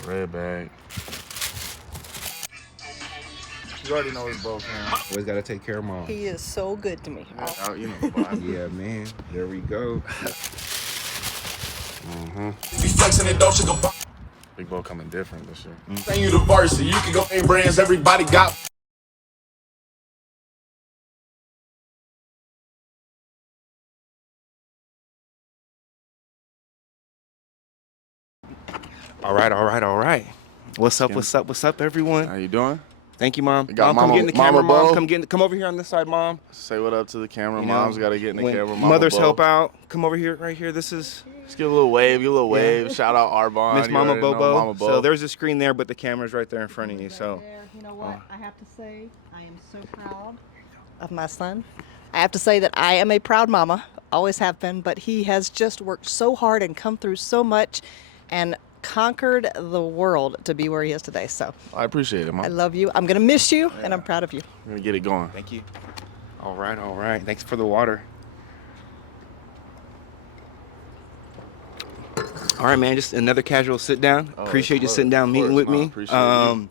the red bag. You already know it's both, man. Always got to take care of mom. He is so good to me. You know, boy. Yeah, man. There we go. Be flexing it, don't you go. Big Bo coming different this year. Saying you the varsity, you can go name brands, everybody got. All right. What's up, everyone? How you doing? Thank you, Mom. You got Mom, come Mama- get in the camera, Mama Mom. Bo? Come over here on this side, Mom. Say what up to the camera. You know, Mom's got to get in the when camera. Mama mothers Bo. help out. Come over here, right here. This is Just give a little wave. Shout out Arbonne. Miss You Mama already know Bobo. Mama Bo. So there's a screen there, but the camera's right there in front of you. So You know what? I have to say, I am so proud of my son. I have to say that I am a proud mama, always have been, but he has just worked so hard and come through so much and conquered the world to be where he is today. So I appreciate it, I Mom. love you. I'm going to miss you, and I'm proud of you. We're going to get it going. thank you. All right. Thanks for the water. All right, man. Just another casual sit down. Oh, Appreciate of you sitting course, down, of meeting course, with Mom. me. Appreciate you.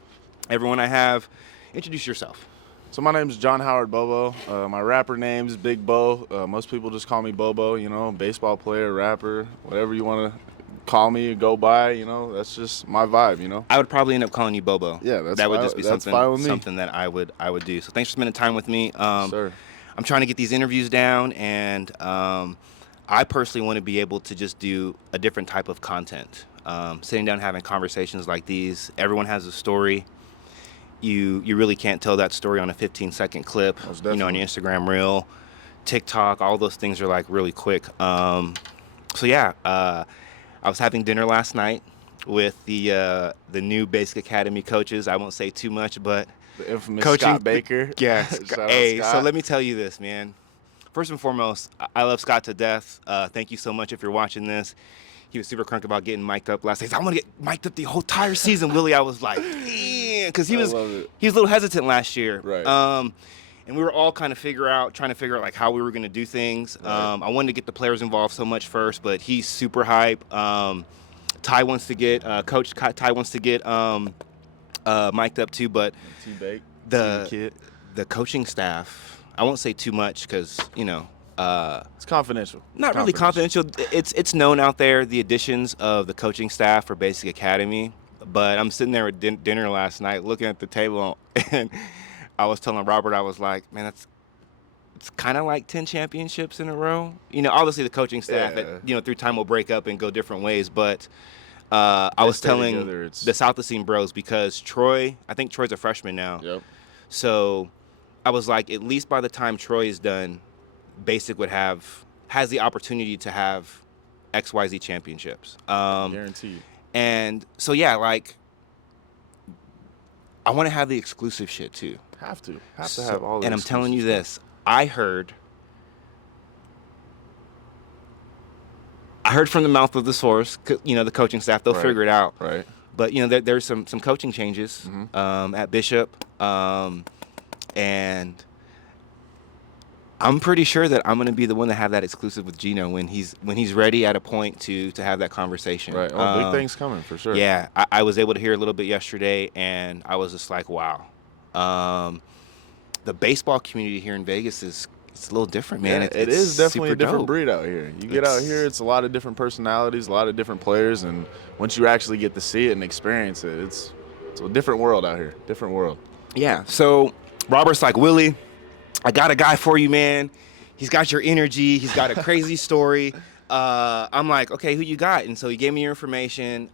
Everyone I have, introduce yourself. So my name is John Howard Bobo. My rapper name is Big Bo. Most people just call me Bobo, you know, baseball player, rapper, whatever you want to call me, go by, you know, that's just my vibe, you know. I would probably end up calling you Bobo. Yeah, that's that would fine- just be that's fine with me. something that I would do. So thanks for spending time with me. Sir. I'm trying to get these interviews down, and I personally want to be able to just do a different type of content. Sitting down having conversations like these, everyone has a story. You really can't tell that story on a 15-second clip. Most You know, on definitely. your Instagram reel, TikTok, all those things are like really quick. So yeah, I was having dinner last night with the new Basic Academy coaches. I won't say too much, but The infamous coaching Scott Baker. Yeah. Shout out Hey, so Scott. let me tell you this, man. First and foremost, I love Scott to death. Thank you so much if you're watching this. He was super crunk about getting mic'd up last night. He's like, I want to get mic'd up the whole entire season, Willie. I was like, man, because he I was love it. a little hesitant last year. Right. And we were all trying to figure out like how we were going to do things. Right. I wanted to get the players involved so much first, but he's super hype. Ty wants to get Coach Ty wants to get mic'd up too, but T-Bake. the Kid. the coaching staff, I won't say too much because It's confidential. not really confidential. It's known out there, the additions of the coaching staff for Basic Academy. But I'm sitting there at dinner last night looking at the table, and I was telling Robert, I was like, man, it's kind of like 10 championships in a row. You know, obviously the coaching staff, Yeah. through time will break up and go different ways. But I was stay telling together, it's- the South Scene bros, because I think Troy's a freshman now. Yep. So I was like, at least by the time Troy is done, Basic has the opportunity to have XYZ championships. Guaranteed. And so, yeah, like, I want to have the exclusive shit too. Have to have all the And I'm telling you exclusive this, I heard from the mouth of the source, the coaching staff, they'll Right. figure it out. stuff. Right. But, there's some coaching changes at Bishop. And I'm pretty sure that I'm going to be the one to have that exclusive with Gino when he's ready at a point to have that conversation. Right. Oh, big things coming for sure. Yeah, I was able to hear a little bit yesterday, and I was just like, wow. The baseball community here in Vegas it's a little different, man. Yeah, It's it is definitely super a different dope. breed out here. You get out here, it's a lot of different personalities, a lot of different players, and once you actually get to see it and experience it, it's a different world out here. Different world. Yeah, so Robert's like, Willie, I got a guy for you, man. He's got your energy. He's got a crazy story. I'm like, okay, who you got? And so he gave me your information.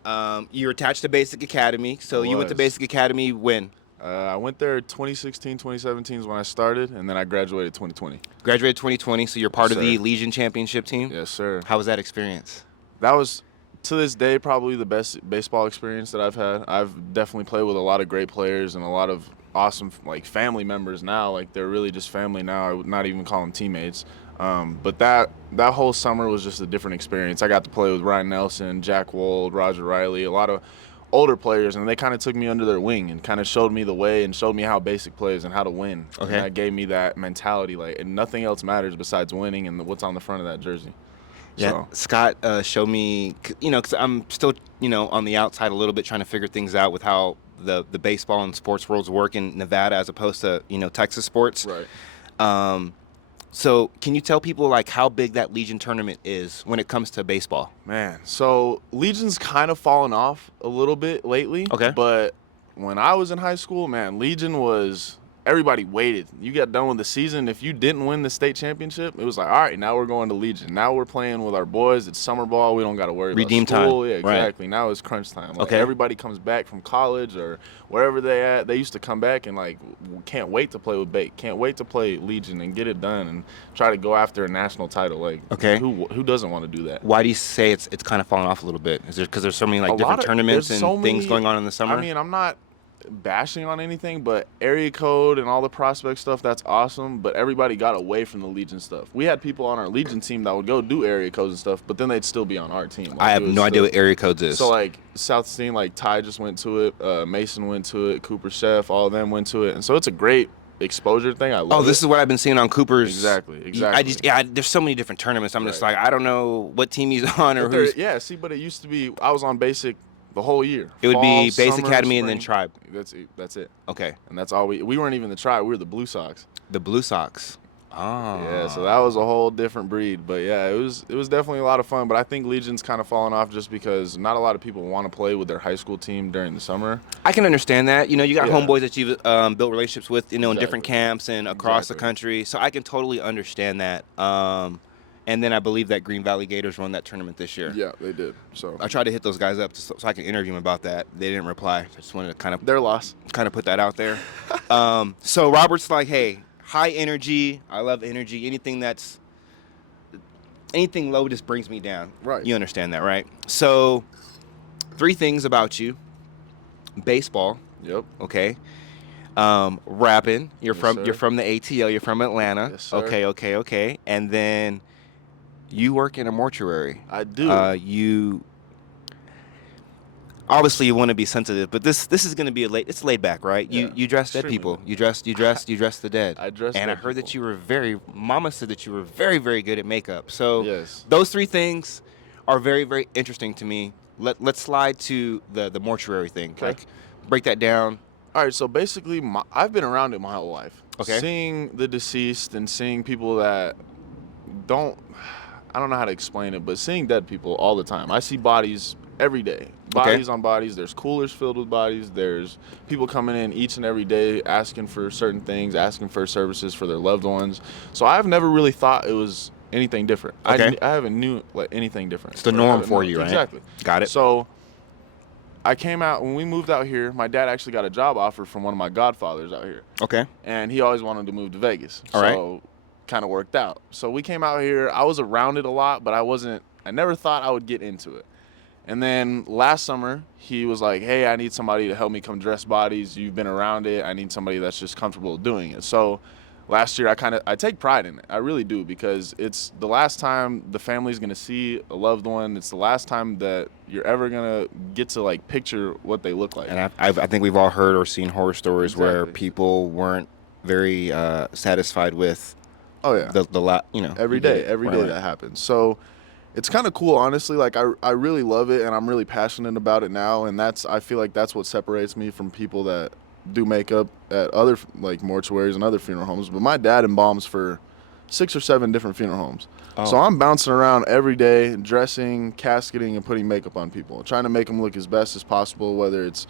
You're attached to Basic Academy. So you went to Was. Basic Academy when? I went there 2016, 2017 is when I started, and then I graduated 2020. Graduated 2020, so you're part Yes, of the sir. Legion Championship team? Yes, sir. How was that experience? That was, to this day, probably the best baseball experience that I've had. I've definitely played with a lot of great players and a lot of awesome, like, family members now. Like, they're really just family now. I would not even call them teammates. But that whole summer was just a different experience. I got to play with Ryan Nelson, Jack Wold, Roger Riley, a lot of older players, and they kind of took me under their wing and kind of showed me the way and showed me how Basic plays and how to win. Okay. And that gave me that mentality, like, and nothing else matters besides winning and what's on the front of that jersey. Yeah, So Scott showed me, because I'm still, on the outside a little bit trying to figure things out with how the baseball and sports worlds work in Nevada as opposed to, Texas sports. right. Um, so can you tell people like how big that Legion tournament is when it comes to baseball? Man, so Legion's kind of fallen off a little bit lately. Okay. But when I was in high school, man, Legion was everybody waited. You got done with the season. If you didn't win the state championship, it was like, all right, now we're going to Legion. Now we're playing with our boys. It's summer ball. We don't got to worry Redeem about school. time. Yeah, Right. exactly. Now it's crunch time. Like, Okay. everybody comes back from college or wherever they at. They used to come back and like can't wait to play with Bake. Can't wait to play Legion and get it done and try to go after a national title. Like, Okay. who doesn't want to do that? Why do you say it's kind of fallen off a little bit? Is there because there's so many like A lot different of- tournaments there's and so things many- going on in the summer? I mean, I'm not bashing on anything, but area code and all the prospect stuff, that's awesome, but everybody got away from the Legion stuff. We had people on our Legion team that would go do area codes and stuff, but then they'd still be on our team. Like, I have it was no idea still- what area codes is. So like South Steen, like Ty just went to it, Mason went to it, Cooper Chef, all of them went to it, and so it's a great exposure thing. I love this it. is what I've been seeing on Cooper's. Exactly. There's so many different tournaments. I'm just Right. like, I don't know what team he's on or But there- who's. yeah, see, but it used to be I was on basic the whole year. It would be Fall, Base summer, Academy and then spring. Tribe. That's it. Okay. And that's all we weren't even the Tribe, we were the Blue Sox. The Blue Sox. Oh. Yeah, so that was a whole different breed. But yeah, it was definitely a lot of fun. But I think Legion's kind of fallen off just because not a lot of people want to play with their high school team during the summer. I can understand that. You got Yeah. homeboys that you've built relationships with, in different Exactly. camps and across the Exactly. country. So I can totally understand that. And then I believe that Green Valley Gators won that tournament this year. Yeah, they did. So I tried to hit those guys up so I can interview them about that. They didn't reply. I just wanted to kind their loss. of put that out there. So Robert's like, hey, high energy. I love energy. Anything low just brings me down. Right. You understand that, right? So 3 things about you. Baseball, Yep. okay. Rapping. You're Yes, from sir. you're from the ATL. You're from Atlanta. Yes, sir. Okay. And then you work in a mortuary. I do. You obviously you want to be sensitive, but this is going to be it's laid back, right? Yeah, You dress dead extremely people. laid You dress the dead. I dress And I dead heard that people. you were Mama said that you were very, very good at makeup. So Yes. those 3 things are very, very interesting to me. Let's slide to the mortuary thing. Okay. Like break that down. All right, so basically, I've been around it my whole life. Okay. Seeing the deceased and seeing people that I don't know how to explain it, but seeing dead people all the time. I see bodies every day. Bodies on bodies. There's coolers filled with bodies. There's people coming in each and every day asking for certain things, asking for services for their loved ones. So I've never really thought it was anything different. Okay. I haven't knew like anything different. It's the Or norm haven't for known. you, right? Exactly. Got it. So I came out when we moved out here. My dad actually got a job offer from one of my godfathers out here, Okay. and he always wanted to move to Vegas. All right. So kind of worked out. So we came out here. I was around it a lot, but I never thought I would get into it. And then last summer, he was like, hey, I need somebody to help me come dress bodies. You've been around it. I need somebody that's just comfortable doing it. So last year, I take pride in it. I really do, because it's the last time the family's going to see a loved one. It's the last time that you're ever going to get to like picture what they look like. And I think we've all heard or seen horror stories where Exactly. people weren't very satisfied with Oh, yeah. Every day Right. that happens. So it's kind of cool, honestly. Like I really love it, and I'm really passionate about it now. And I feel like that's what separates me from people that do makeup at other like mortuaries and other funeral homes. But my dad embalms for 6 or 7 different funeral homes. So I'm bouncing around every day, dressing, casketing, and putting makeup on people, trying to make them look as best as possible, whether it's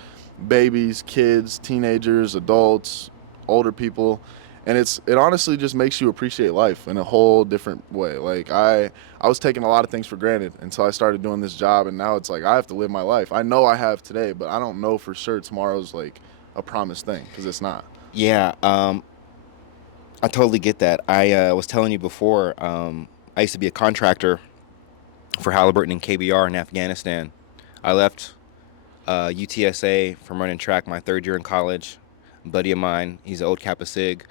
babies, kids, teenagers, adults, older people. And it honestly just makes you appreciate life in a whole different way. Like I was taking a lot of things for granted until I started doing this job, and now it's like I have to live my life. I know I have today, but I don't know for sure tomorrow's like a promised thing, because it's not. Yeah, I totally get that. I was telling you before, I used to be a contractor for Halliburton and KBR in Afghanistan. I left UTSA from running track my 3rd year in college. A buddy of mine, he's an old Kappa Sig,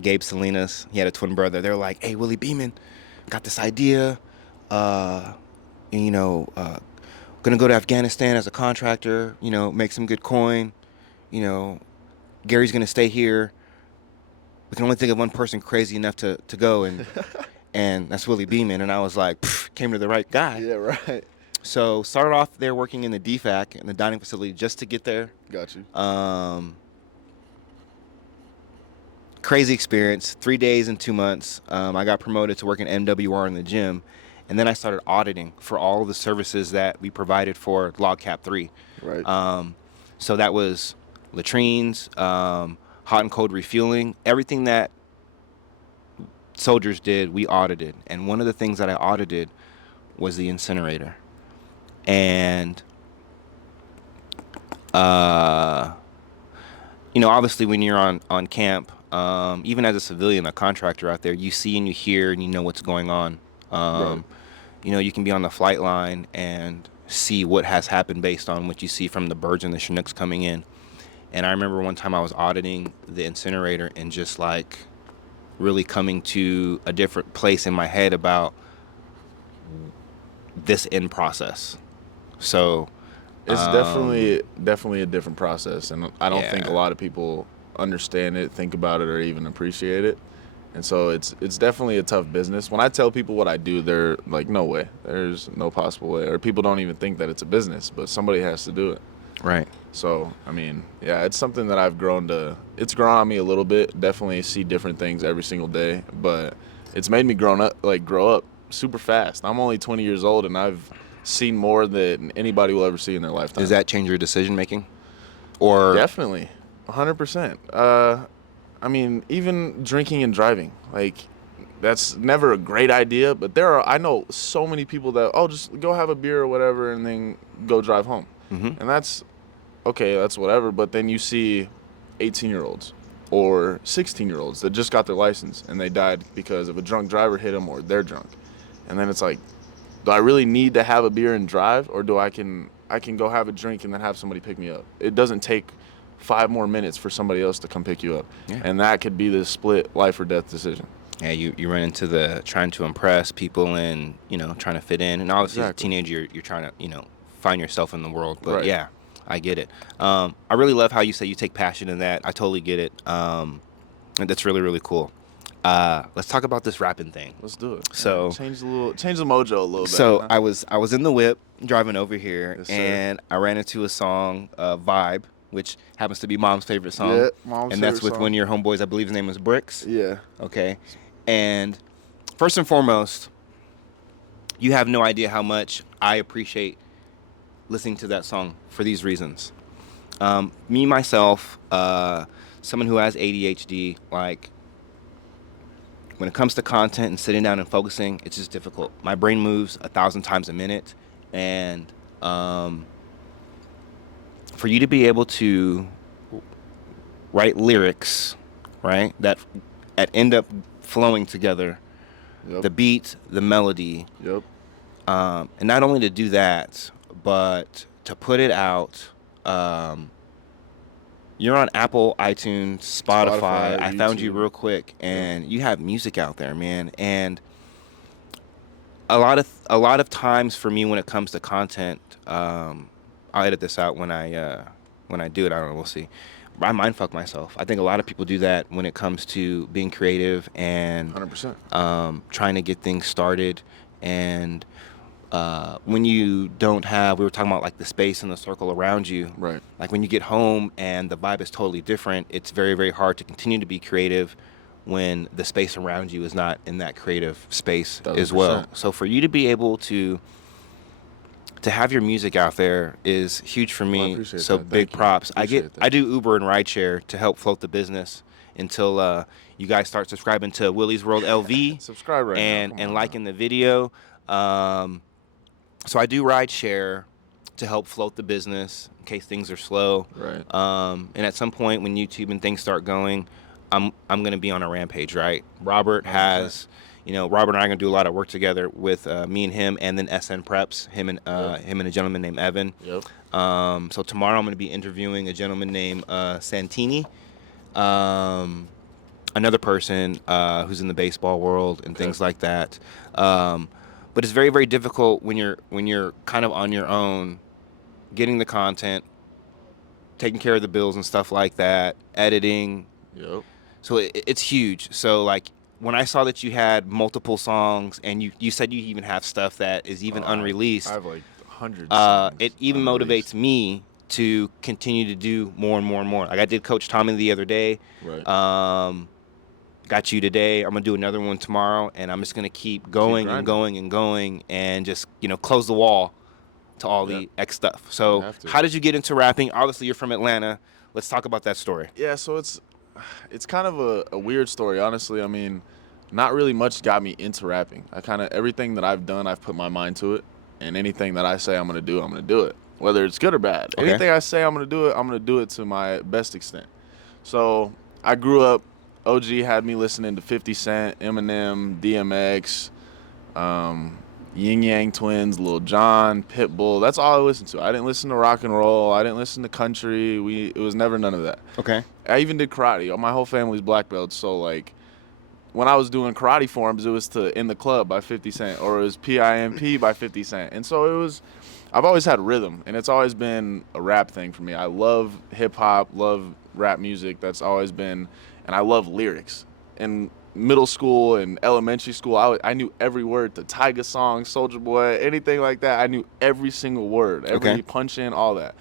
Gabe Salinas. He had a twin brother. They're like, hey, Willie Beeman, got this idea. Gonna go to Afghanistan as a contractor, make some good coin. Gary's gonna stay here. We can only think of one person crazy enough to go, and and that's Willie Beeman. And I was like, came to the right guy. Yeah, right. So started off there working in the DFAC, in the dining facility, just to get there. Got you. Crazy experience. 3 days and 2 months. I got promoted to work in MWR in the gym. And then I started auditing for all of the services that we provided for Log Cap 3. Right. So that was latrines, hot and cold refueling, everything that soldiers did, we audited. And one of the things that I audited was the incinerator. And, obviously when you're on camp, even as a civilian, a contractor out there, you see and you hear and you know what's going on. Right. You can be on the flight line and see what has happened based on what you see from the birds and the Chinooks coming in. And I remember one time I was auditing the incinerator and just like really coming to a different place in my head about this end process. So It's definitely a different process, and I don't think Yeah. a lot of people understand it, think about it, or even appreciate it. And so it's definitely a tough business. When I tell people what I do, they're like, "No way. There's no possible way." Or people don't even think that it's a business, but somebody has to do it. Right. So, I mean, yeah, it's something that it's grown on me a little bit. Definitely see different things every single day, but it's made me grow up super fast. I'm only 20 years old, and I've seen more than anybody will ever see in their lifetime. Does that change your decision making? Or Definitely, 100%. I mean, even drinking and driving, like, that's never a great idea. But I know so many people that just go have a beer or whatever, and then go drive home, and that's okay. That's whatever. But then you see 18-year-olds or 16-year-olds that just got their license and they died because of a drunk driver hit them or they're drunk, and then it's like, do I really need to have a beer and drive, or I can go have a drink and then have somebody pick me up? It doesn't take 5 more minutes for somebody else to come pick you up. Yeah. And that could be the split life or death decision. Yeah, you run into the trying to impress people and, trying to fit in. And obviously Exactly. as a teenager, you're trying to, find yourself in the world. But Right. yeah, I get it. I really love how you say you take passion in that. I totally get it. And that's really, really cool. Let's talk about this rapping thing. Let's do it. So- change the mojo a little bit. So huh? I was in the whip driving over here, Yes, sir. and I ran into a song, Vibe, which happens to be Mom's favorite song. Yeah, Mom's and that's favorite with song. one of your homeboys. I believe his name was Bricks. Yeah. Okay. And first and foremost, you have no idea how much I appreciate listening to that song for these reasons. Me, myself, someone who has ADHD, like, when it comes to content and sitting down and focusing, it's just difficult. My brain moves 1,000 times a minute. And for you to be able to write lyrics, right, that end up flowing together, Yep. the beat, the melody, Yep. and not only to do that, but to put it out. You're on Apple, iTunes, Spotify. I found you YouTube. real quick, and you have music out there, man. And a lot of times for me when it comes to content, I'll edit this out when I do it. I don't know. We'll see. I mind fuck myself. I think a lot of people do that when it comes to being creative and 100%. trying to get things started. And when you don't have, we were talking about like the space and the circle around you. Right. Like when you get home and the vibe is totally different, it's very, very hard to continue to be creative when the space around you is not in that creative space as well. 1000%. So for you to be able to have your music out there is huge for Well, I me. appreciate So that. big Thank you. props. Appreciate that. I do Uber and rideshare to help float the business until you guys start subscribing to Willie's World LV Subscribe right now. and Come and on liking now. the video. So I do rideshare to help float the business in case things are slow. Right. And at some point when YouTube and things start going, I'm gonna be on a rampage, right? Robert has, Robert and I are gonna do a lot of work together with me and him, and then SN Preps, him and a gentleman named Evan. Yep. So tomorrow I'm gonna be interviewing a gentleman named Santini, another person who's in the baseball world and things like that. But it's very, very difficult when you're kind of on your own, getting the content, taking care of the bills and stuff like that, editing. Yep. So it's huge. So like when I saw that you had multiple songs, and you said you even have stuff that is even unreleased, I have like hundreds. Songs it even unreleased. motivates me to continue to do more and more and more. Like I did Coach Tommy the other day. Right. Got you today. I'm gonna do another one tomorrow, and I'm just gonna keep going and grinding. going and going, and just close the wall to all the X stuff. So, have to. how did you get into rapping? Obviously, you're from Atlanta. Let's talk about that story. Yeah, so it's kind of a weird story, honestly. I mean, not really much got me into rapping. I kind of everything that I've done, I've put my mind to it, and anything that I say I'm gonna do it, whether it's good or bad. Okay. Anything I say I'm gonna do it to my best extent. So I grew up. OG had me listening to 50 Cent, Eminem, DMX, Yin Yang Twins, Lil Jon, Pitbull. That's all I listened to. I didn't listen to rock and roll. I didn't listen to country. It was never none of that. Okay. I even did karate. My whole family's black belts, so like when I was doing karate forms, it was to In the Club by 50 Cent, or it was PIMP by 50 Cent. And so I've always had rhythm, and it's always been a rap thing for me. I love hip hop, love rap music. That's always been, and I love lyrics. In middle school and elementary school, I knew every word to Tyga song, Soulja Boy, anything like that. I knew every single word, every punch in, all that.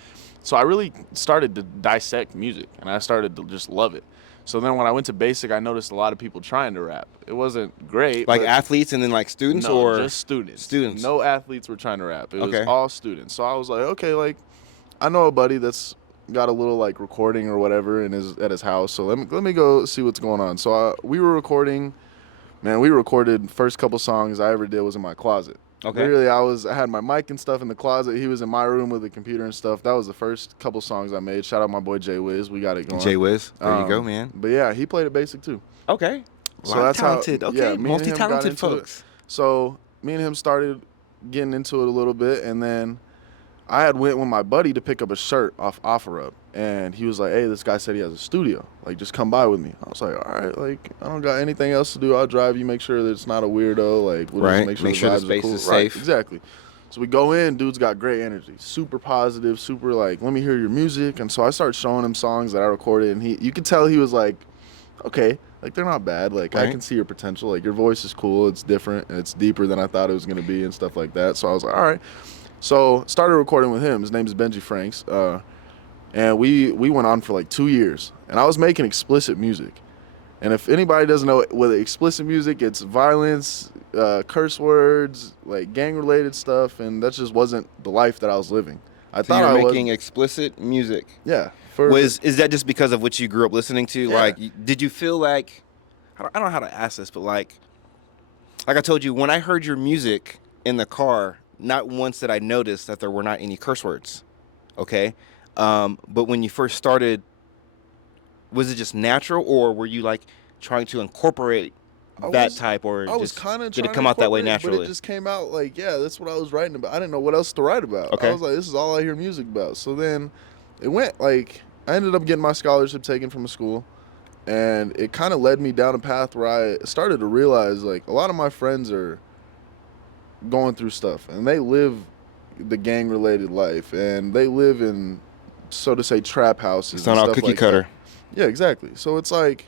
So I really started to dissect music, and I started to just love it. So then when I went to basic, I noticed a lot of people trying to rap. It wasn't great. Like but athletes and then like students, no, or just students. Students. No athletes were trying to rap. It was Okay. all students. So I was like, okay, like I know a buddy that's got a little like recording or whatever at his house. So let me go see what's going on. So we were recording. Man, we recorded first couple songs I ever did was in my closet. Okay. Really, I had my mic and stuff in the closet. He was in my room with the computer and stuff. That was the first couple songs I made. Shout out my boy Jay Wiz. We got it going. Jay Wiz. There you go, man. But yeah, he played it basic too. Okay. So Lot that's talented. how. Okay. Yeah, me and him got Multi-talented into it. folks. So me and him started getting into it a little bit, and then I had went with my buddy to pick up a shirt off OfferUp, and he was like, "Hey, this guy said he has a studio. Like, just come by with me." I was like, "All right, like I don't got anything else to do. I'll drive you. Make sure that it's not a weirdo. Like, we'll Right. just Make sure the vibes are space cool." is Right, safe. exactly. So we go in. Dude's got great energy, super positive, super like, let me hear your music. And so I started showing him songs that I recorded, and you could tell he was like, okay, like they're not bad. Like I Right. can see your potential. Like your voice is cool. It's different and it's deeper than I thought it was gonna be and stuff like that. So I was like, all right. So started recording with him. His name is Benji Franks, and we went on for like 2 years. And I was making explicit music. And if anybody doesn't know what explicit music, it's violence, curse words, like gang-related stuff, and that just wasn't the life that I was living. I So thought you're I making was, explicit music. yeah. Is that just because of what you grew up listening to? Yeah. Like, did you feel like, I don't know how to ask this, but like I told you, when I heard your music in the car, not once did I notice that there were not any curse words. Okay, but when you first started, was it just natural, or were you like trying to incorporate that type, or I was just kind of did it come out that way naturally? But it just came out like, yeah, that's what I was writing about. I didn't know what else to write about. Okay. I was like, this is all I hear music about. So then it went like, I ended up getting my scholarship taken from a school, and it kind of led me down a path where I started to realize like a lot of my friends are going through stuff, and they live the gang-related life, and they live in, so to say, trap houses. It's not and all stuff cookie like cutter. that. Yeah, exactly. So it's like,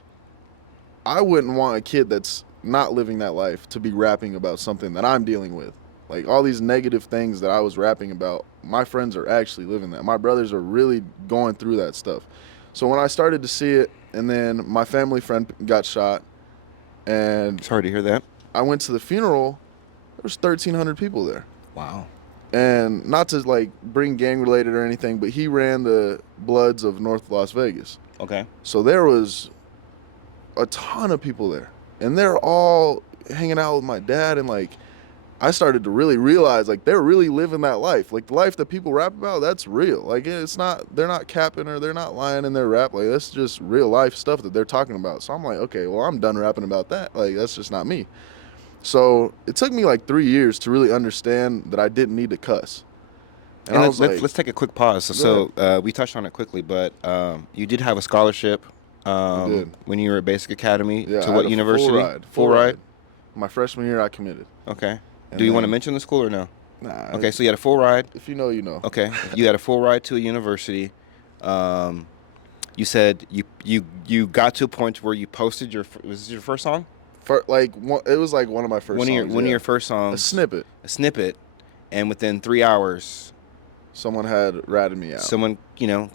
I wouldn't want a kid that's not living that life to be rapping about something that I'm dealing with. Like all these negative things that I was rapping about, my friends are actually living that. My brothers are really going through that stuff. So when I started to see it, and then my family friend got shot, and Sorry to hear that. I went to the funeral, there was 1,300 people there. Wow. And not to like bring gang related or anything, but he ran the Bloods of North Las Vegas. Okay. So there was a ton of people there, and they're all hanging out with my dad, and like I started to really realize like they're really living that life. Like the life that people rap about, that's real. Like it's not, they're not capping or they're not lying in their rap. Like that's just real life stuff that they're talking about. So I'm like, okay, well I'm done rapping about that. Like that's just not me. So it took me like 3 years to really understand that I didn't need to cuss. And I was like, let's take a quick pause. So we touched on it quickly, but you did have a scholarship did. when you were at Basic Academy. yeah, To I what had a university? Full ride. My freshman year, I committed. Okay. And Do you want to then- mention the school or no? Nah. Okay, so you had a full ride. If you know, you know. Okay, you had a full ride to a university. You said you got to a point where you posted was this your first song? It was like one of my first One songs. of your first songs. A snippet. And within 3 hours, Someone had ratted me out. someone,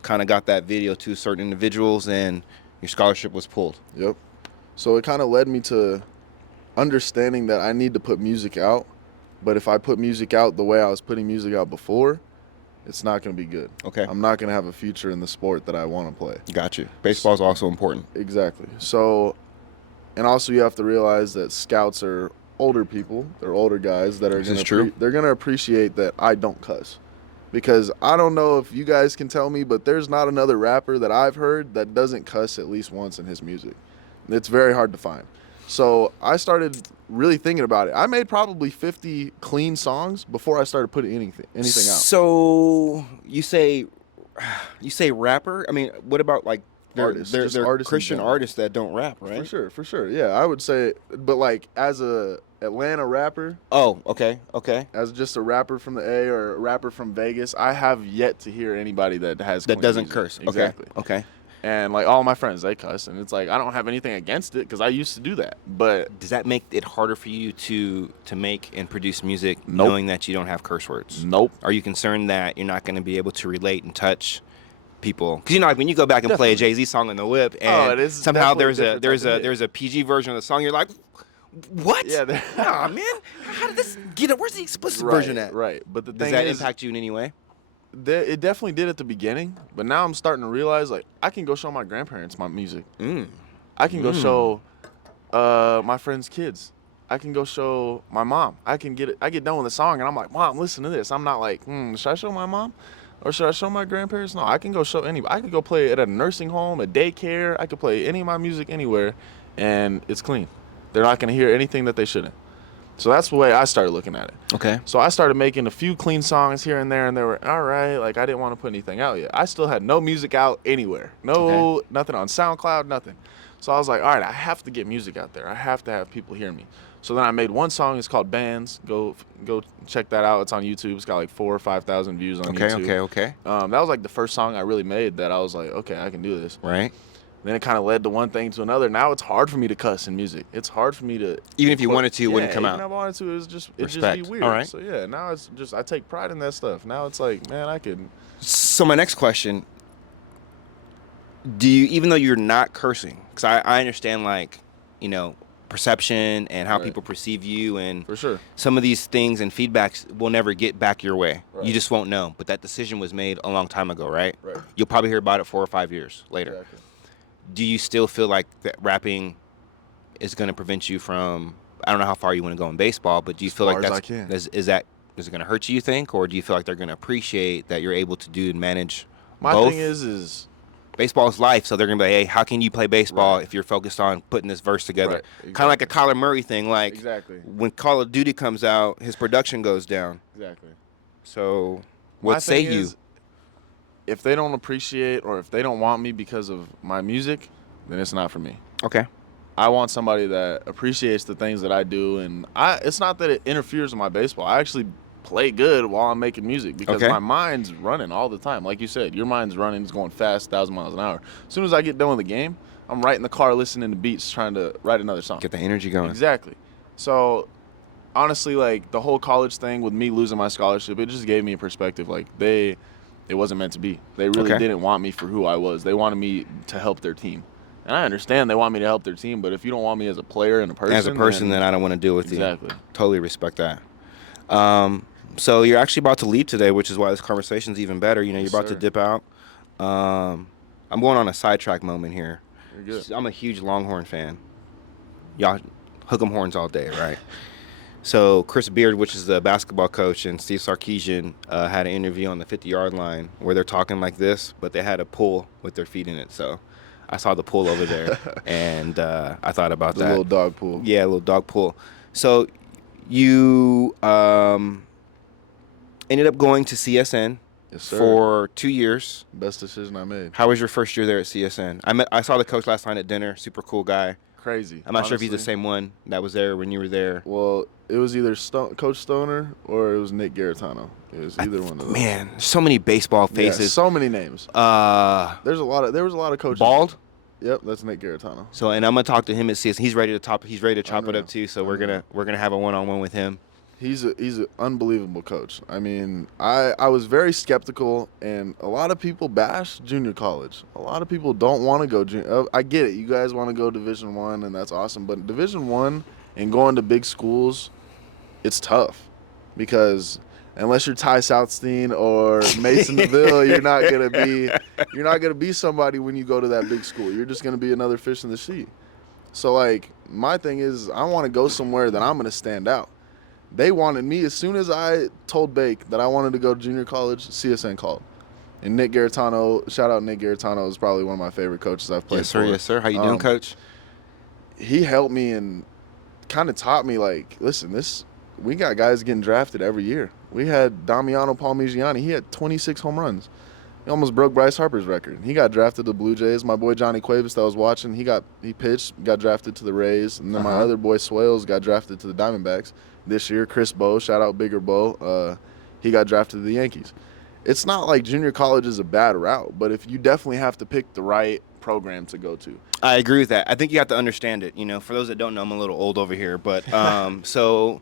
kind of got that video to certain individuals, and your scholarship was pulled. Yep. So it kind of led me to understanding that I need to put music out, but if I put music out the way I was putting music out before, it's not going to be good. Okay. I'm not going to have a future in the sport that I want to play. Got you. Baseball is also important. Exactly. So, and also you have to realize that scouts are older people. They're older guys that are This is true. they're going to appreciate that I don't cuss. Because I don't know if you guys can tell me, but there's not another rapper that I've heard that doesn't cuss at least once in his music. It's very hard to find. So I started really thinking about it. I made probably 50 clean songs before I started putting anything out. So you say rapper? I mean, what about like Artists, just there are artists in Christian general. artists that don't rap, right? For sure. Yeah, I would say, but like as a Atlanta rapper, Oh, okay. as just a rapper from the A or a rapper from Vegas, I have yet to hear anybody that has That clean doesn't music. curse. Exactly. Okay. And like all my friends, they cuss, and it's like I don't have anything against it because I used to do that. But Does that make it harder for you to make and produce music Nope. knowing that you don't have curse words? nope. Are you concerned that you're not going to be able to relate and touch people? Because like when you go back and play a Jay-Z song in the whip, and it is somehow definitely different. there's a PG version of the song, you're like, what? Yeah, Nah, man. How did this get it? Where's the explicit version at? Right. But the Does thing that is, impact you in any way? it definitely did at the beginning, but now I'm starting to realize like I can go show my grandparents my music. I can go show my friends' kids. I can go show my mom. I get done with a song and I'm like, Mom, listen to this. I'm not like, should I show my mom? Or should I show my grandparents? No, I can go show anybody. I could go play at a nursing home, a daycare. I could play any of my music anywhere, and it's clean. They're not going to hear anything that they shouldn't. So that's the way I started looking at it. Okay. So I started making a few clean songs here and there, and they were all right. Like I didn't want to put anything out yet. I still had no music out anywhere. Nothing on SoundCloud, nothing. So I was like, all right, I have to get music out there. I have to have people hear me. So then I made one song. It's called Bands. Go check that out. It's on YouTube. It's got like 4,000 or 5,000 views on YouTube. Okay. That was like the first song I really made that I was like, okay, I can do this. Right. Then it kind of led to one thing to another. Now it's hard for me to cuss in music. It's hard for me to Even if you wanted to, it wouldn't come out. Even if I wanted to, it'd just Respect. be weird. All right. So yeah, now it's just I take pride in that stuff. Now it's like, man, I could. So my next question, do you, even though you're not cursing, because I understand like, perception and how Right. people perceive you, and For sure. some of these things and feedbacks will never get back your way. Right. You just won't know. But that decision was made a long time ago, right? Right. You'll probably hear about it 4 or 5 years later. Exactly. Do you still feel like that rapping is going to prevent you from, I don't know how far you want to go in baseball, but do you feel like far as that's, I can. is it going to hurt you think, or do you feel like they're going to appreciate that you're able to do and manage My both? thing is Baseball is life, so they're gonna be like, hey, how can you play baseball Right. if you're focused on putting this verse together? Right, Kind of like a Kyler Murray thing. Like Exactly. when Call of Duty comes out, his production goes down. exactly. So My what say thing you? is, if they don't appreciate or if they don't want me because of my music, then it's not for me. Okay. I want somebody that appreciates the things that I do, and it's not that it interferes with my baseball. I actually play good while I'm making music because Okay. my mind's running all the time. Like you said, your mind's running, it's going fast, 1,000 miles an hour. As soon as I get done with the game, I'm right in the car listening to beats, trying to write another song. Get the energy going. Exactly. So honestly, like the whole college thing with me losing my scholarship, it just gave me a perspective. Like it wasn't meant to be. They really Okay. didn't want me for who I was. They wanted me to help their team. And I understand they want me to help their team, but if you don't want me as a player and a person, As a person, then I don't want to deal with Exactly. you. Totally respect that. So you're actually about to leave today, which is why this conversation's even better. You're Yes, about to sir. dip out. I'm going on a sidetrack moment here. You're good. I'm a huge Longhorn fan. Y'all hook 'em horns all day, right? So Chris Beard, which is the basketball coach, and Steve Sarkisian had an interview on the 50-yard line where they're talking like this, but they had a pool with their feet in it. So I saw the pool over there, and I thought about The that. little dog pool. Yeah, a little dog pool. So you ended up going to CSN Yes, sir. for 2 years. Best decision I made. How was your first year there at CSN? I saw the coach last night at dinner. Super cool guy. Crazy. I'm not sure if he's the honestly. same one that was there when you were there. Well, it was either Coach Stoner or it was Nick Garitano. It was either one of those. Man, so many baseball Yeah, faces. so many names. Uh, There was a lot of coaches. bald? Yep, that's Nick Garitano. So, and I'm gonna talk to him at CS. He's ready to chop it Unreal. up too. So we're gonna have a one-on-one with him. He's an unbelievable coach. I mean, I was very skeptical, and a lot of people bash junior college. A lot of people don't want to go junior. I get it. You guys want to go Division One, and that's awesome. But Division One and going to big schools, it's tough because unless you're Ty Southstein or Mason DeVille, you're not gonna be somebody when you go to that big school. You're just gonna be another fish in the sea. So like my thing is, I want to go somewhere that I'm gonna stand out. They wanted me as soon as I told Bake that I wanted to go to junior college. CSN called, and Nick Garitano, shout out Nick Garitano, is probably one of my favorite coaches I've played for. Yes, sir. How you doing, Coach? He helped me and kind of taught me like, listen, we got guys getting drafted every year. We had Damiano Palmigiani. He had 26 home runs. He almost broke Bryce Harper's record. He got drafted to the Blue Jays. My boy Johnny Cuevas that I was watching, he pitched, got drafted to the Rays. And then my other boy Swales got drafted to the Diamondbacks. This year, Chris Bowe, shout out Bigger Bowe, he got drafted to the Yankees. It's not like junior college is a bad route, but if you definitely have to pick the right program to go to. I agree with that. I think you have to understand it. You know, for those that don't know, I'm a little old over here, but so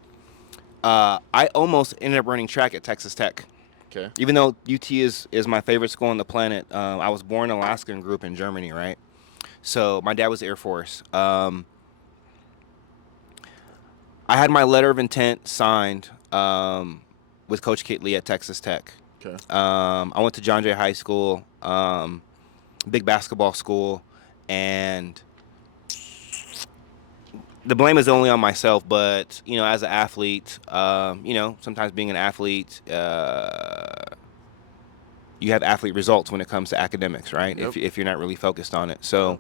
I almost ended up running track at Texas Tech. Okay. Even though UT is my favorite school on the planet, I was born in Alaska and grew up in Germany, right? So my dad was Air Force. I had my letter of intent signed with Coach Kitley at Texas Tech. Okay. I went to John Jay High School, big basketball school, and the blame is only on myself. But you know, as an athlete, you know, sometimes being an athlete, you have athlete results when it comes to academics, right? Yep. If you're not really focused on it, so.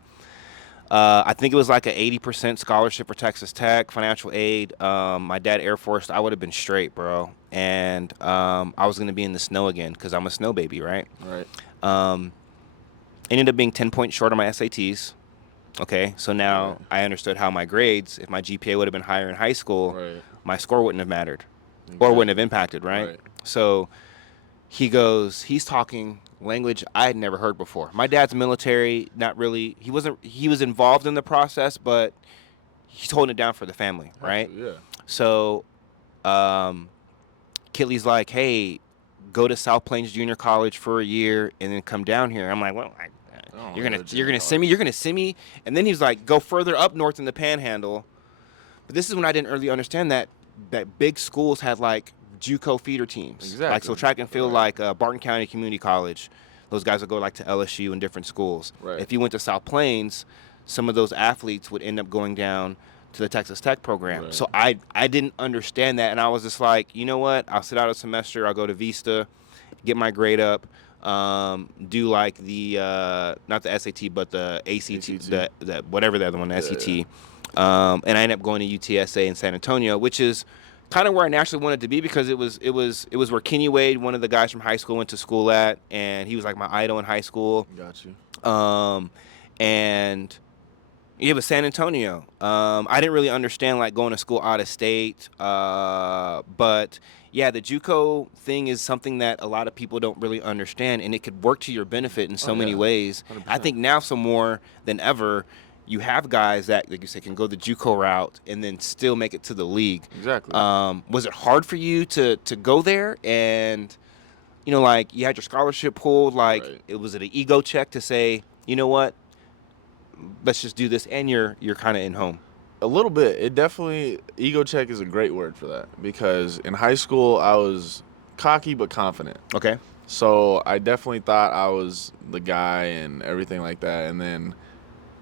I think it was like an 80% scholarship for Texas Tech, financial aid. My dad Air Force, I would have been straight, bro. And I was going to be in the snow again because I'm a snow baby, right? Right. Ended up being 10 points short on my SATs. Okay, so now I understood how my grades, if my GPA would have been higher in high school, my score wouldn't have mattered or wouldn't have impacted, right? So he's talking language I had never heard before. My dad's military, not really. He was involved in the process, but he's holding it down for the family, right? Yeah. So, Kitley's like, hey, go to South Plains Junior College for a year and then come down here. I'm like, well, you're gonna send me, and then he's like, go further up north in the Panhandle. But this is when I didn't really understand that big schools had like JUCO feeder teams. Exactly. Like, so track and field, like Barton County Community College, those guys would go like to LSU and different schools. Right. If you went to South Plains, some of those athletes would end up going down to the Texas Tech program. Right. So I didn't understand that, and I was just like, you know what? I'll sit out a semester. I'll go to Vista, get my grade up, do like the not the SAT but the ACT, the whatever the other one, the SET. And I ended up going to UTSA in San Antonio, which is kind of where I naturally wanted to be because it was where Kenny Wade, one of the guys from high school, went to school at, and he was like my idol in high school. Got you. And yeah, but San Antonio. I didn't really understand like going to school out of state, but yeah, the JUCO thing is something that a lot of people don't really understand, and it could work to your benefit in so many ways. 100%. I think now, so more than ever, you have guys that, like you said, can go the JUCO route and then still make it to the league. Exactly. Was it hard for you to go there? And, you know, like, you had your scholarship pulled. Like, was it an ego check to say, you know what, let's just do this, and you're kind of in home? A little bit. It definitely, ego check is a great word for that, because in high school I was cocky but confident. Okay. So I definitely thought I was the guy and everything like that, and then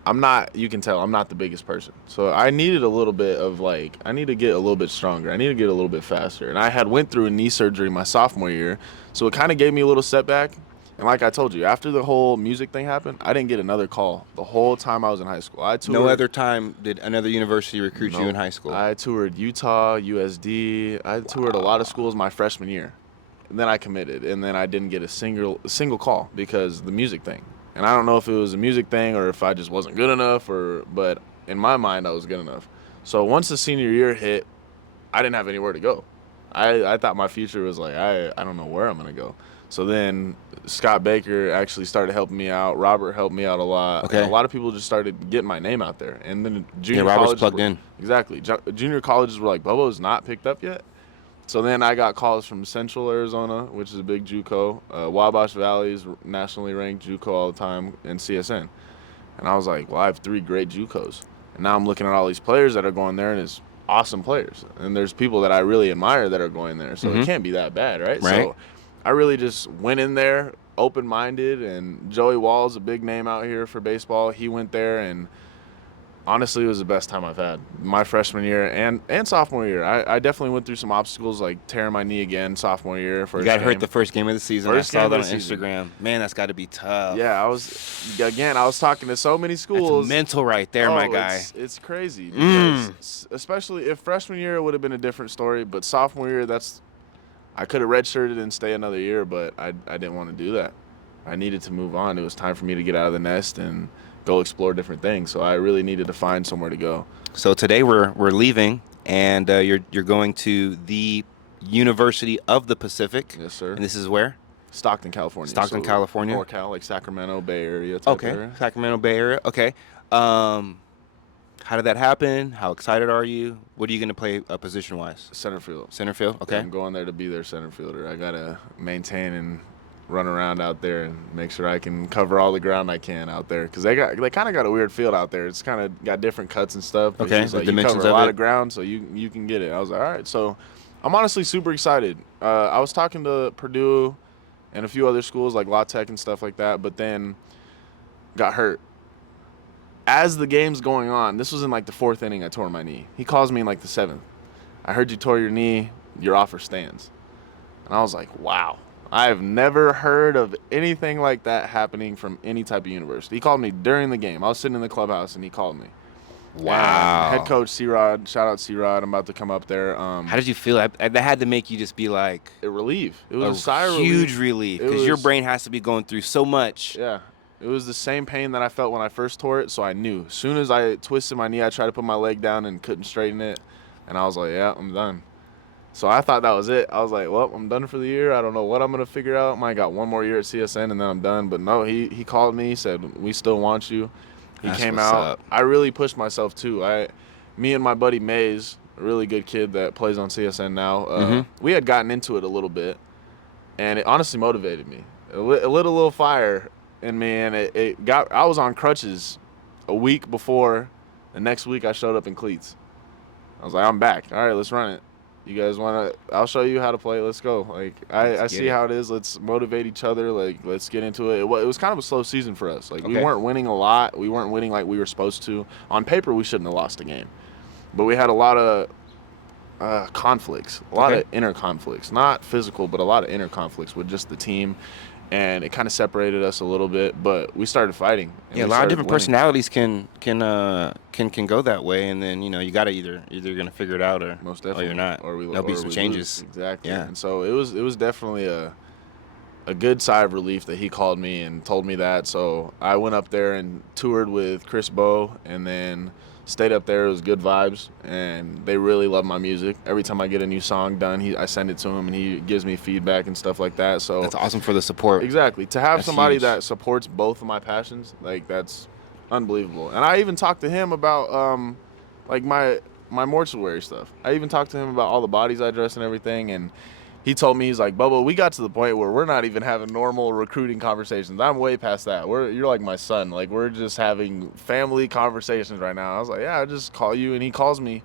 I'm not, you can tell I'm not the biggest person. So I needed a little bit of like, I need to get a little bit stronger. I need to get a little bit faster. And I had went through a knee surgery my sophomore year, so it kind of gave me a little setback. And like I told you, after the whole music thing happened, I didn't get another call the whole time I was in high school. I toured. No other time did another university recruit you in high school? I toured Utah, USD. I toured a lot of schools my freshman year. And then I committed, and then I didn't get a single call because of the music thing. And I don't know if it was a music thing or if I just wasn't good enough, but in my mind I was good enough. So once the senior year hit, I didn't have anywhere to go. I thought my future was like, I don't know where I'm going to go. So then Scott Baker actually started helping me out. Robert helped me out a lot. Okay. And a lot of people just started getting my name out there. And then junior Robert's colleges plugged were, in. Exactly. Junior colleges were like, Bobo's not picked up yet. So then I got calls from Central Arizona, which is a big JUCO. Wabash Valley is nationally ranked JUCO all the time, and CSN. And I was like, well, I have 3 great JUCOs. And now I'm looking at all these players that are going there, and it's awesome players. And there's people that I really admire that are going there. So it can't be that bad, right? Right. So I really just went in there open-minded, and Joey Wall's a big name out here for baseball. He went there, and honestly, it was the best time I've had. My freshman year and sophomore year. I definitely went through some obstacles, like tearing my knee again sophomore year. You got hurt the first game of the season. First I saw game that of on the season. Instagram. Man, that's got to be tough. Yeah, I was talking to so many schools. That's mental right there, my guy. It's crazy. Because especially if freshman year, it would have been a different story. But sophomore year, I could have redshirted and stay another year, but I didn't want to do that. I needed to move on. It was time for me to get out of the nest and go explore different things. So I really needed to find somewhere to go. So today we're leaving, and you're going to the University of the Pacific. Yes, sir. And this is where? Stockton, California. Stockton, California. NorCal, like Sacramento, Bay Area type area. Sacramento Bay Area. Okay. How did that happen? How excited are you? What are you going to play position-wise? Center field. Center field. Okay. I'm going there to be their center fielder. I gotta maintain and run around out there and make sure I can cover all the ground I can out there, because they kind of got a weird field out there. It's kind of got different cuts and stuff. But Okay, he's the like, you dimensions cover a of lot it. of ground, so you can get it. I was like, all right. So I'm honestly super excited. I was talking to Purdue and a few other schools like La Tech and stuff like that, but then got hurt. As the game's going on, this was in like the 4th inning, I tore my knee. He calls me in like the 7th. I heard you tore your knee. Your offer stands. And I was like, wow. I have never heard of anything like that happening from any type of university. He called me during the game. I was sitting in the clubhouse, and he called me. Wow. And head coach C-Rod, shout out C-Rod. I'm about to come up there. How did you feel? That had to make you just be like It relief. It was a sigh of huge relief. relief, because your was- brain has to be going through so much. Yeah. It was the same pain that I felt when I first tore it, so I knew. As soon as I twisted my knee, I tried to put my leg down and couldn't straighten it. And I was like, yeah, I'm done. So I thought that was it. I was like, well, I'm done for the year. I don't know what I'm going to figure out. I got one more year at CSN, and then I'm done. But no, he called me, said, we still want you. He That's came what's out. up. I really pushed myself, too. Me and my buddy Mays, a really good kid that plays on CSN now, we had gotten into it a little bit, and it honestly motivated me. It lit a little fire in me, and I was on crutches a week before. The next week, I showed up in cleats. I was like, I'm back. All right, let's run it. You guys want to? I'll show you how to play. Let's go. Like I see how it is. Let's motivate each other. Like let's get into it. It was kind of a slow season for us. Like we Okay. weren't winning a lot. We weren't winning like we were supposed to. On paper, we shouldn't have lost the game, but we had a lot of conflicts, a lot of inner conflicts, not physical, but a lot of inner conflicts with just the team. And it kind of separated us a little bit, but we started fighting. And Yeah, a we lot of started different winning. personalities can go that way, and then you got to either gonna figure it out or Most definitely. you're not. Or There'll be or some we changes. lose. Exactly. Yeah. And so it was definitely a good sigh of relief that he called me and told me that. So I went up there and toured with Chris Bow, and then stayed up there. It was good vibes, and they really love my music. Every time I get a new song done, I send it to him, and he gives me feedback and stuff like that. So That's awesome for the support. exactly, to have That's somebody huge. that supports both of my passions, like that's unbelievable. And I even talked to him about like my mortuary stuff. I even talked to him about all the bodies I dress and everything, and he told me, he's like, Bobo, we got to the point where we're not even having normal recruiting conversations. I'm way past that. You're like my son. Like we're just having family conversations right now. I was like, yeah, I just call you, and he calls me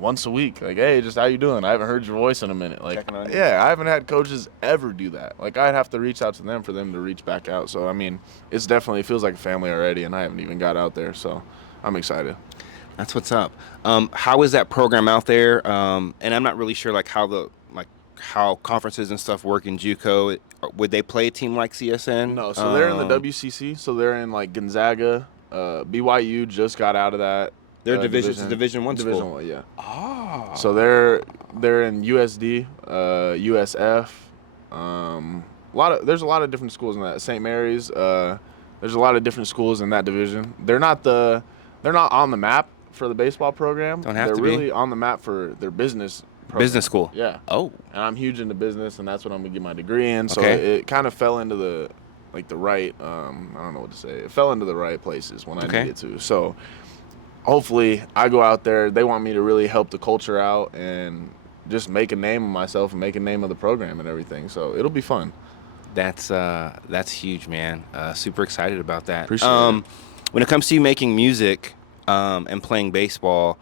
once a week. Like, hey, just how you doing? I haven't heard your voice in a minute. Like, Checking on you. yeah, I haven't had coaches ever do that. Like, I'd have to reach out to them for them to reach back out. So, I mean, it feels like a family already, and I haven't even got out there. So, I'm excited. That's what's up. How is that program out there? And I'm not really sure how conferences and stuff work in JUCO. Would they play a team like CSN? No, so they're in the WCC. So they're in like Gonzaga. BYU just got out of that. They're Division I school. Division 1, yeah. Oh. So they're in USD, USF. There's a lot of different schools in that. St. Mary's. There's a lot of different schools in that division. They're not on the map for the baseball program. Don't have they're to be. really on the map for their business program. Business school. Yeah. Oh. And I'm huge into business, and that's what I'm gonna get my degree in. So Okay. it kind of fell into the right. I don't know what to say. It fell into the right places when I Okay. needed to. So hopefully, I go out there. They want me to really help the culture out and just make a name of myself and make a name of the program and everything. So it'll be fun. That's huge, man. Super excited about that. Appreciate it. When it comes to you making music and playing baseball,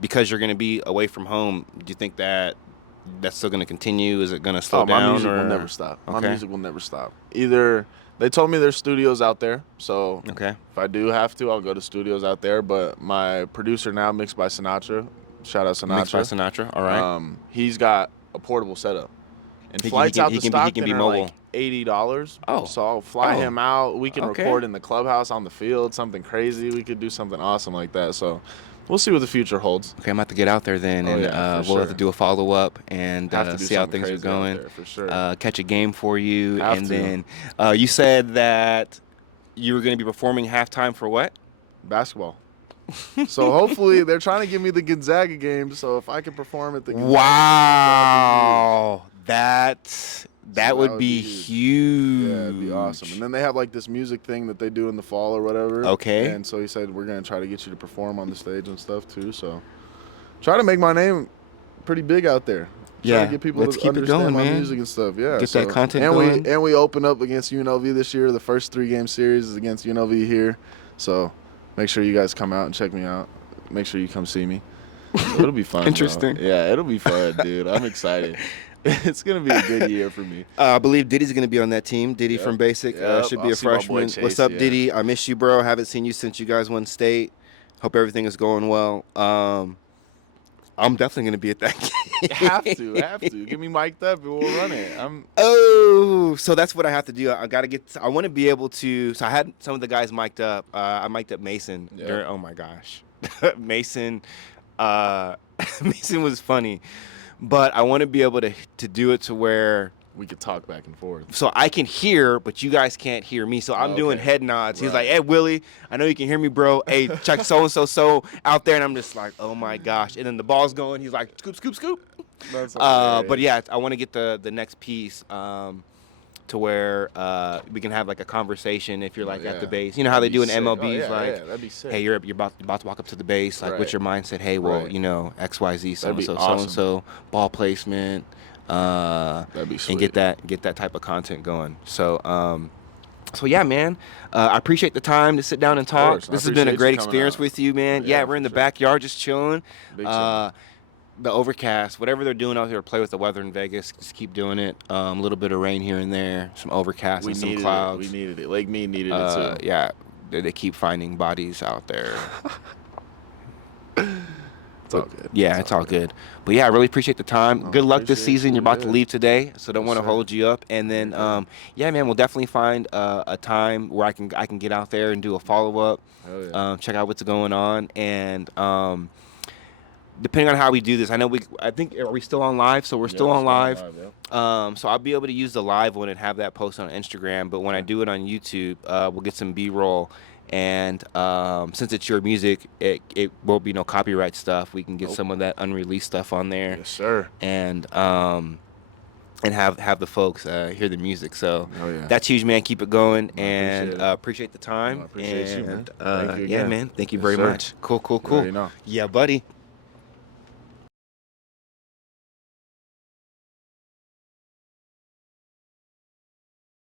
because you're going to be away from home, do you think that that's still going to continue? Is it going to slow down? My music or? will never stop. My Okay. music will never stop. Either they told me there's studios out there, so Okay. if I do have to, I'll go to studios out there. But my producer now, Mixed by Sinatra, shout out Sinatra. Mixed by Sinatra. All right. He's got a portable setup, and He flights can- out he to can be- he Stockton can be are mobile. like $80. Oh. So I'll fly Oh. him out. We can Okay. record in the clubhouse on the field, something crazy. We could do something awesome like that. So we'll see what the future holds. Okay, I'm about to get out there then, Oh, and yeah, for we'll have sure. to do a follow up and Have to do see how something things are crazy out going. there, for sure. Catch a game for you, Have and to. then you said that you were going to be performing halftime for what? Basketball. So hopefully they're trying to give me the Gonzaga game. So if I can perform at the Gonzaga Wow, that So would be huge. huge. Yeah, it'd be awesome. And then they have like this music thing that they do in the fall or whatever. Okay. And so he said we're gonna try to get you to perform on the stage and stuff too. So try to make my name pretty big out there. Try Yeah, to get people let's to keep it understand going, my man. music and stuff. Yeah. Get that content and going. we open up against UNLV this year. The first 3-game series is against UNLV here. So make sure you guys come out and check me out. Make sure you come see me. So it'll be fun. bro. Interesting. Yeah, it'll be fun, dude. I'm excited. It's gonna be a good year for me. I believe Diddy's going to be on that team. Diddy Yep. from Basic Yep. should be I'll a see my boy freshman. Chase, What's up, yeah. Diddy? I miss you, bro. Haven't seen you since you guys won state. Hope everything is going well. I'm definitely going to be at that game. Have to. Get me mic'd up and we'll run it. Oh, so that's what I have to do. I want to be able to. So I had some of the guys mic'd up. I mic'd up Mason. Yeah. Oh my gosh, Mason. Mason was funny, but I want to be able to do it to where We could talk back and forth. so I can hear, but you guys can't hear me. So I'm doing Okay. head nods. He's Right. like, "Hey Willie, I know you can hear me, bro. Hey, check so and so out there," and I'm just like, "Oh my gosh!" And then the ball's going. He's like, "Scoop, scoop, scoop." That's But yeah, I want to get the next piece to where we can have like a conversation if you're like at the Yeah. base. You know how they That'd do in be sick. MLBs, yeah, like, yeah, that'd be sick. hey, you're about to walk up to the base. Like, what's Right. your mindset? Hey, well, Right. you know, X, Y, Z, so That'd and be so, awesome. so and so, ball placement, That'd be and sweet. get that type of content going. So. So yeah, man, I appreciate the time to sit down and talk. course. I This has been a appreciate great you coming experience out. with you, man. Yeah, Yeah, we're in for the sure. backyard just chilling. Big chillin'. The overcast, whatever they're doing out here, play with the weather in Vegas. Just keep doing it. A little bit of rain here and there, some overcast We and some needed clouds. it. We needed it. Lake Mead needed it too. Yeah, they keep finding bodies out there. It's all good. Yeah, it's all good. But yeah, I really appreciate the time. Good luck this appreciate season. you. You're about to Yeah. leave today, so don't Yes, want to sir. hold you up. And then, yeah, man, we'll definitely find a time where I can get out there and do a follow up. Hell yeah. Check out what's going on, and depending on how we do this, I think are we still on live? So we're still on live. So I'll be able to use the live one and have that post on Instagram. But when I do it on YouTube, we'll get some B-roll. And since it's your music, it won't be no copyright stuff. We can get some of that unreleased stuff on there, Yes, sir. and have the folks hear the music. So Oh, yeah. that's huge, man. Keep it going, and appreciate it. appreciate the time. I appreciate you, man. And, Thank you yeah, again. man. Thank you Yes, very sir. much. Cool. You already know. Yeah, buddy.